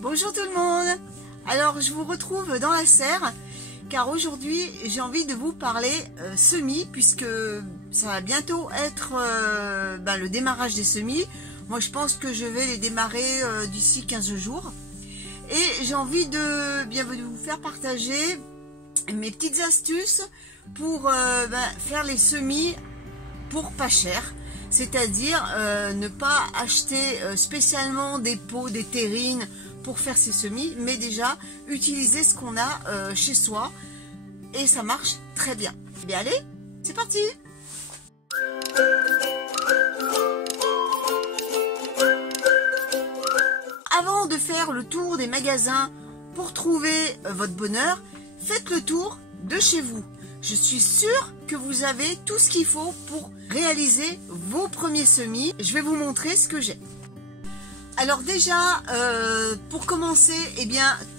Bonjour tout le monde. Alors je vous retrouve dans la serre car aujourd'hui j'ai envie de vous parler semis puisque ça va bientôt être le démarrage des semis. Moi je pense que je vais les démarrer d'ici 15 jours et j'ai envie de vous faire partager mes petites astuces pour faire les semis pour pas cher. C'est-à-dire ne pas acheter spécialement des pots, des terrines pour faire ces semis, mais déjà utiliser ce qu'on a chez soi et ça marche très bien. Bien allez, c'est parti! Avant de faire le tour des magasins pour trouver votre bonheur, faites le tour de chez vous. Je suis sûre que vous avez tout ce qu'il faut pour réaliser vos premiers semis. Je vais vous montrer ce que j'ai. Alors déjà, pour commencer,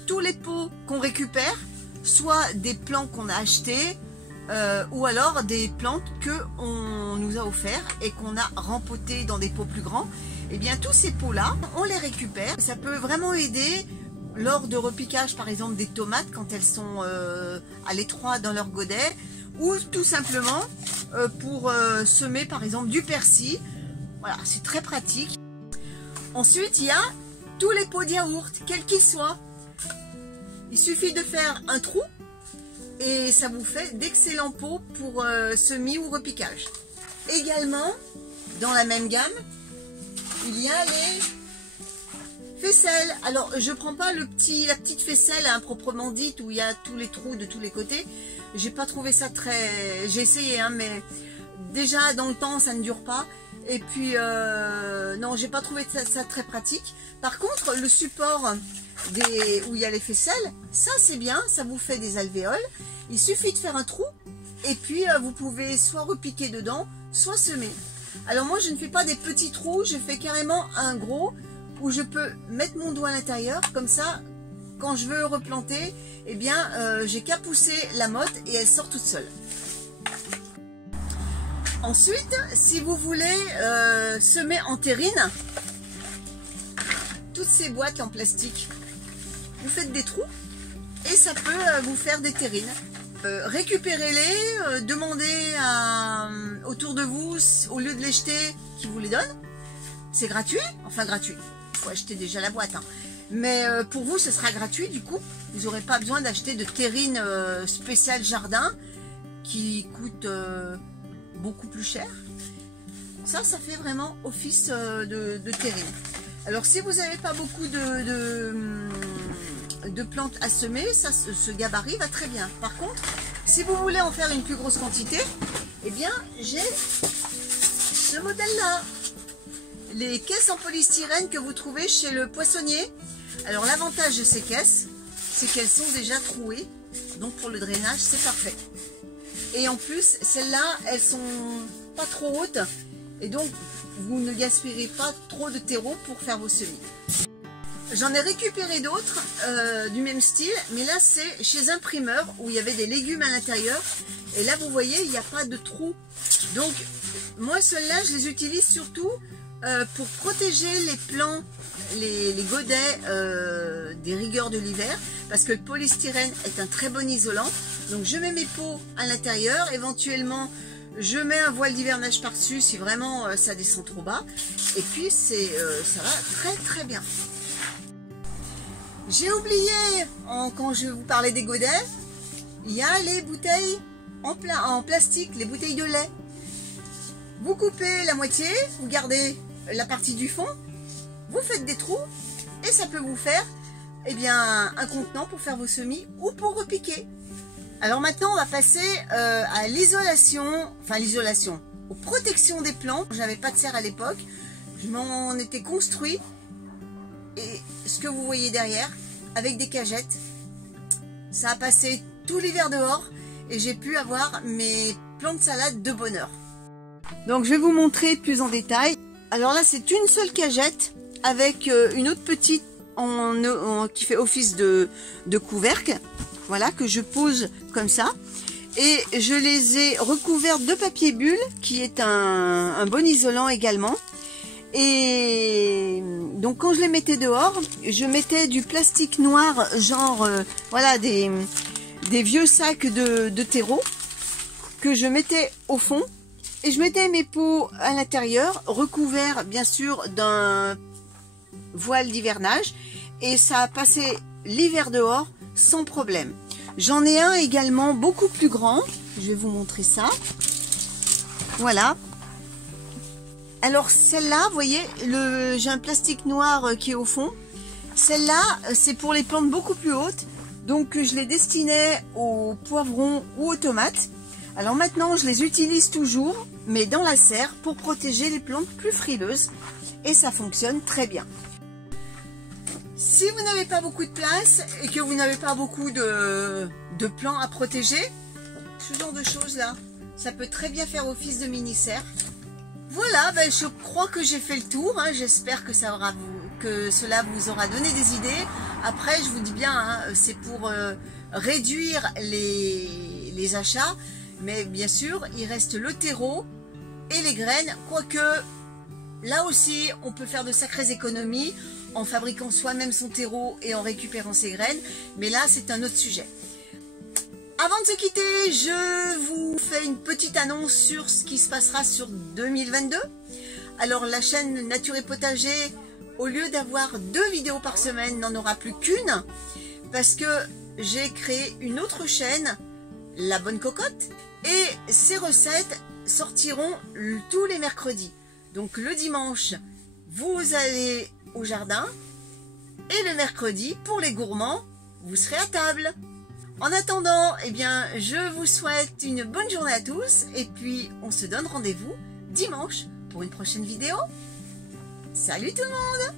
tous les pots qu'on récupère, soit des plants qu'on a achetés, ou alors des plantes qu'on nous a offerts et qu'on a rempotés dans des pots plus grands, tous ces pots-là, on les récupère. Ça peut vraiment aider lors de repiquage, par exemple, des tomates quand elles sont à l'étroit dans leur godet, ou tout simplement pour semer, par exemple, du persil. Voilà, c'est très pratique. Ensuite, il y a tous les pots de yaourt, quels qu'ils soient. Il suffit de faire un trou et ça vous fait d'excellents pots pour semis ou repiquage. Également, dans la même gamme, il y a les faisselles. Alors, je prends pas la petite faisselle proprement dite où il y a tous les trous de tous les côtés. J'ai pas trouvé ça très... J'ai essayé, mais déjà dans le temps, ça ne dure pas. Et puis, non, j'ai pas trouvé ça très pratique. Par contre, le support où il y a les faisselles, ça c'est bien, ça vous fait des alvéoles. Il suffit de faire un trou et puis vous pouvez soit repiquer dedans, soit semer. Alors moi, je ne fais pas des petits trous, je fais carrément un gros où je peux mettre mon doigt à l'intérieur. Comme ça, quand je veux replanter, j'ai qu'à pousser la motte et elle sort toute seule. Ensuite, si vous voulez semer en terrine, toutes ces boîtes en plastique, vous faites des trous et ça peut vous faire des terrines. Récupérez-les, demandez autour de vous, au lieu de les jeter, qui vous les donne. C'est gratuit, enfin gratuit, il faut acheter déjà la boîte. Mais pour vous, ce sera gratuit du coup. Vous n'aurez pas besoin d'acheter de terrine spéciale jardin qui coûte... beaucoup plus cher. Ça fait vraiment office de terrine. Alors si vous n'avez pas beaucoup de plantes à semer, ça, ce gabarit va très bien. Par contre, si vous voulez en faire une plus grosse quantité, j'ai ce modèle là, les caisses en polystyrène que vous trouvez chez le poissonnier. Alors l'avantage de ces caisses, c'est qu'elles sont déjà trouées, donc pour le drainage c'est parfait. Et en plus, celles-là, elles sont pas trop hautes. Et donc, vous ne gaspillerez pas trop de terreau pour faire vos semis. J'en ai récupéré d'autres du même style. Mais là, c'est chez un primeur où il y avait des légumes à l'intérieur. Et là, vous voyez, il n'y a pas de trou. Donc, moi, celles-là, je les utilise surtout pour protéger les plants, les godets des rigueurs de l'hiver. Parce que le polystyrène est un très bon isolant. Donc je mets mes pots à l'intérieur, éventuellement je mets un voile d'hivernage par-dessus si vraiment ça descend trop bas. Et puis ça va très très bien. J'ai oublié, quand je vous parlais des godets, il y a les bouteilles en plastique, les bouteilles de lait. Vous coupez la moitié, vous gardez la partie du fond, vous faites des trous et ça peut vous faire un contenant pour faire vos semis ou pour repiquer. Alors maintenant, on va passer à l'isolation, aux protections des plantes. J'avais pas de serre à l'époque, je m'en étais construit. Et ce que vous voyez derrière, avec des cagettes, ça a passé tout l'hiver dehors et j'ai pu avoir mes plants de salade de bonheur. Donc je vais vous montrer plus en détail. Alors là, c'est une seule cagette avec une autre petite qui fait office de couvercle. Voilà, que je pose comme ça. Et je les ai recouvertes de papier bulle, qui est un bon isolant également. Et donc quand je les mettais dehors, je mettais du plastique noir, genre voilà, des vieux sacs de terreau que je mettais au fond, et je mettais mes pots à l'intérieur, recouverts bien sûr d'un voile d'hivernage, et ça a passé l'hiver dehors sans problème. J'en ai un également beaucoup plus grand, je vais vous montrer ça. Voilà. Alors celle-là, vous voyez, j'ai un plastique noir qui est au fond. Celle-là, c'est pour les plantes beaucoup plus hautes, donc je les destinais aux poivrons ou aux tomates. Alors maintenant, je les utilise toujours, mais dans la serre, pour protéger les plantes plus frileuses, et ça fonctionne très bien. Si vous n'avez pas beaucoup de place et que vous n'avez pas beaucoup de plants à protéger, ce genre de choses là, ça peut très bien faire office de mini-serre. Voilà, ben je crois que j'ai fait le tour, hein. J'espère que cela vous aura donné des idées. Après, je vous dis bien, hein, c'est pour réduire les achats, mais bien sûr, il reste le terreau et les graines, quoique là aussi, on peut faire de sacrées économies en fabriquant soi-même son terreau et en récupérant ses graines, mais là, c'est un autre sujet. Avant de se quitter, je vous fais une petite annonce sur ce qui se passera sur 2022. Alors la chaîne Nature et Potager, au lieu d'avoir 2 vidéos par semaine, n'en aura plus qu'une, parce que j'ai créé une autre chaîne, La Bonne Cocotte, et ces recettes sortiront tous les mercredis. Donc le dimanche, vous allez au jardin, et le mercredi, pour les gourmands, vous serez à table. En attendant, eh bien, je vous souhaite une bonne journée à tous, et puis on se donne rendez-vous dimanche pour une prochaine vidéo. Salut tout le monde!